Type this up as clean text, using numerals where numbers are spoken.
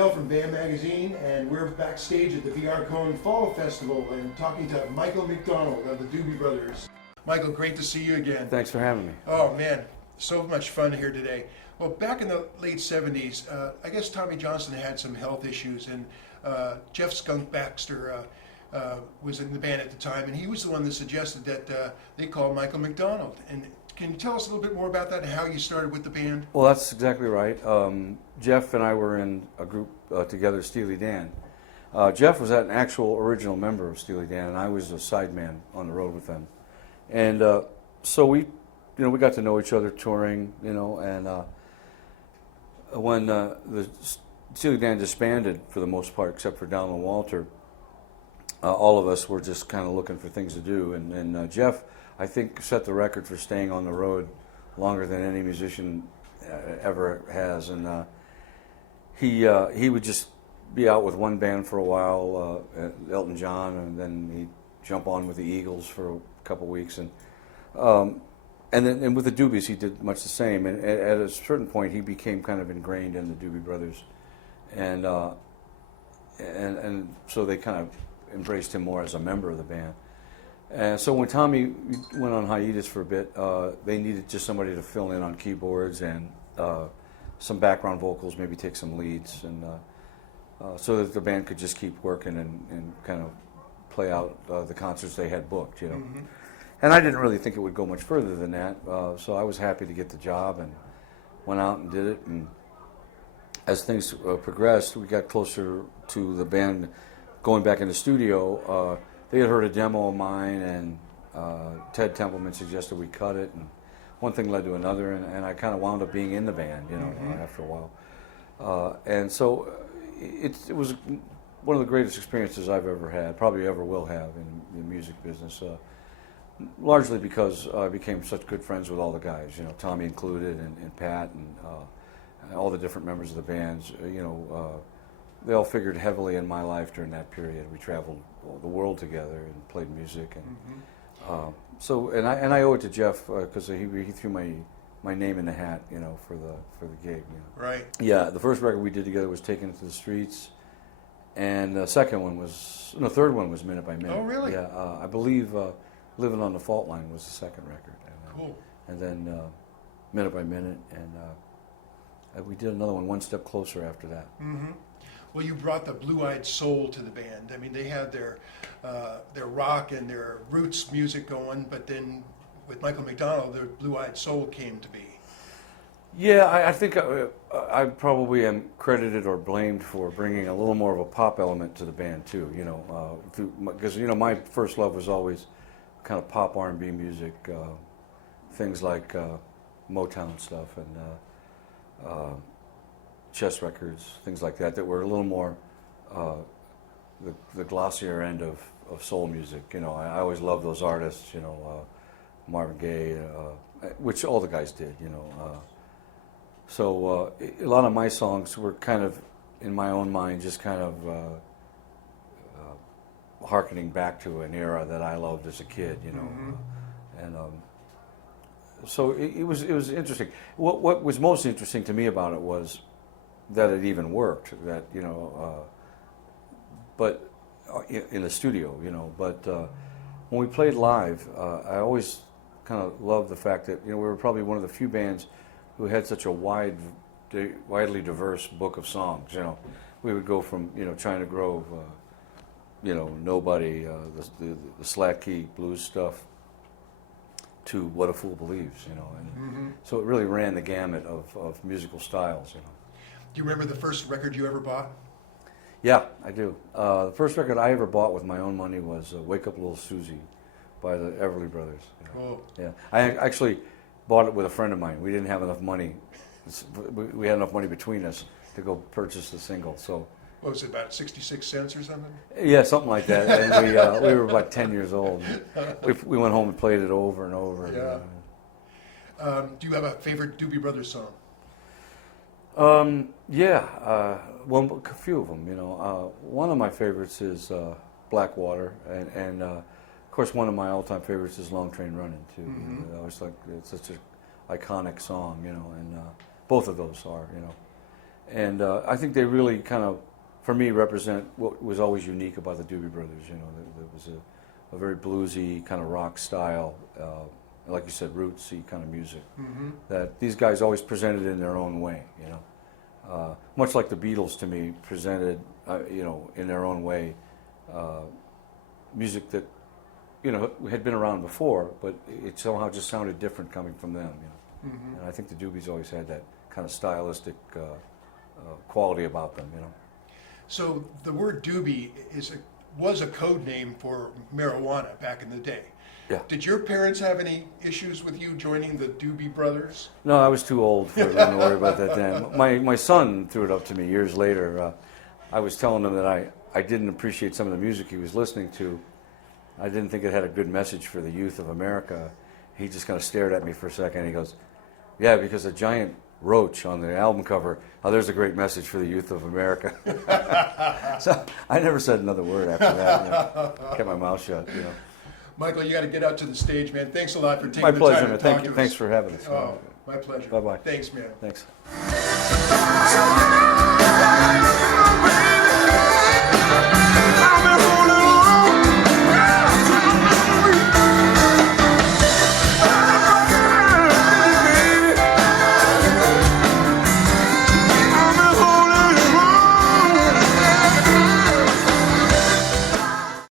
Wardell from Band Magazine, and we're backstage at the VR Cone Fall Festival and talking to Michael Mcdonald of the Doobie Brothers. Michael, great to see you again. Thanks for having me. Oh man, so much fun here today. Well, back in the late 70s, I guess Tommy Johnson had some health issues, and Jeff Skunk Baxter was in the band at the time, and he was the one that suggested that they call Michael McDonald. And can you tell us a little bit more about that and how you started with the band? Well, that's exactly right. Jeff and I were in a group together, Steely Dan. Jeff was an actual original member of Steely Dan, and I was a sideman on the road with them. And so we got to know each other touring, and when the Steely Dan disbanded for the most part, except for Donald and Walter, all of us were just kind of looking for things to do. And Jeff, I think, set the record for staying on the road longer than any musician ever has. And he would just be out with one band for a while, Elton John, and then he'd jump on with the Eagles for a couple weeks. And then with the Doobies, he did much the same. And at a certain point, he became kind of ingrained in the Doobie Brothers, and so they kind of embraced him more as a member of the band. And so when Tommy went on hiatus for a bit, they needed just somebody to fill in on keyboards and some background vocals, maybe take some leads, and so that the band could just keep working and kind of play out the concerts they had booked, Mm-hmm. And I didn't really think it would go much further than that, so I was happy to get the job and went out and did it. And as things progressed, we got closer to the band going back in the studio. They had heard a demo of mine, and Ted Templeman suggested we cut it, and one thing led to another, and I kind of wound up being in the band, Mm-hmm. after a while. And so it was one of the greatest experiences I've ever had, probably ever will have in the music business. Largely because I became such good friends with all the guys, Tommy included, and Pat, and all the different members of the bands. They all figured heavily in my life during that period. We traveled the world together and played music, and and I owe it to Jeff because he threw my name in the hat, for the gig. Right. Yeah, the first record we did together was Taken to the Streets, and the third one was Minute by Minute. Oh, really? Yeah, I believe Living on the Fault Line was the second record. Cool. And then Minute by Minute, and we did another one, One Step Closer, after that. Mm-hmm. Well, you brought the blue-eyed soul to the band. I mean, they had their rock and their roots music going, but then with Michael McDonald, their blue-eyed soul came to be. Yeah, I think I probably am credited or blamed for bringing a little more of a pop element to the band too. Because my first love was always kind of pop R&B music, things like Motown stuff and chess records, things like that were a little more the glossier end of soul music. I always loved those artists, Marvin Gaye, which all the guys did, So a lot of my songs were kind of, in my own mind, just kind of hearkening back to an era that I loved as a kid, Mm-hmm. And so it was interesting. What was most interesting to me about it was that it even worked. That but in the studio, But when we played live, I always kind of loved the fact that we were probably one of the few bands who had such a widely diverse book of songs. We would go from China Grove, Nobody, the slack key blues stuff, to What a Fool Believes. And Mm-hmm. so it really ran the gamut of musical styles. Do you remember the first record you ever bought? Yeah, I do. The first record I ever bought with my own money was "Wake Up Little Susie" by the Everly Brothers. Oh. Yeah, I actually bought it with a friend of mine. We didn't have enough money. We had enough money between us to go purchase the single. So, What was it, about 66 cents or something? yeah, something like that. And we were about 10 years old. We went home and played it over and over. Yeah. Do you have a favorite Doobie Brothers song? Well, a few of them. One of my favorites is "Blackwater," and of course, one of my all-time favorites is "Long Train Running" too. Mm-hmm. I always like it's such an iconic song, and both of those are, And I think they really kind of, for me, represent what was always unique about the Doobie Brothers. You know, there was a very bluesy kind of rock style, like you said, rootsy kind of music that these guys always presented in their own way. You know, much like the Beatles to me presented, you know, in their own way, music that, you know, had been around before, but it somehow just sounded different coming from them. You know, and I think the Doobies always had that kind of stylistic quality about them. You know. So the word doobie was a code name for marijuana back in the day. Yeah. Did your parents have any issues with you joining the Doobie Brothers? No, I was too old for them to worry about that then. My son threw it up to me years later. I was telling him that I didn't appreciate some of the music he was listening to. I didn't think it had a good message for the youth of America. He just kind of stared at me for a second. He goes, "Yeah, because a giant roach on the album cover. Oh, there's a great message for the youth of America." So I never said another word after that. You know, kept my mouth shut. You know. Michael, you got to get out to the stage, man. Thanks a lot for taking My the pleasure, time to man. talk to us. Thanks for having us. Oh, my pleasure. Bye-bye. Thanks, man. Thanks.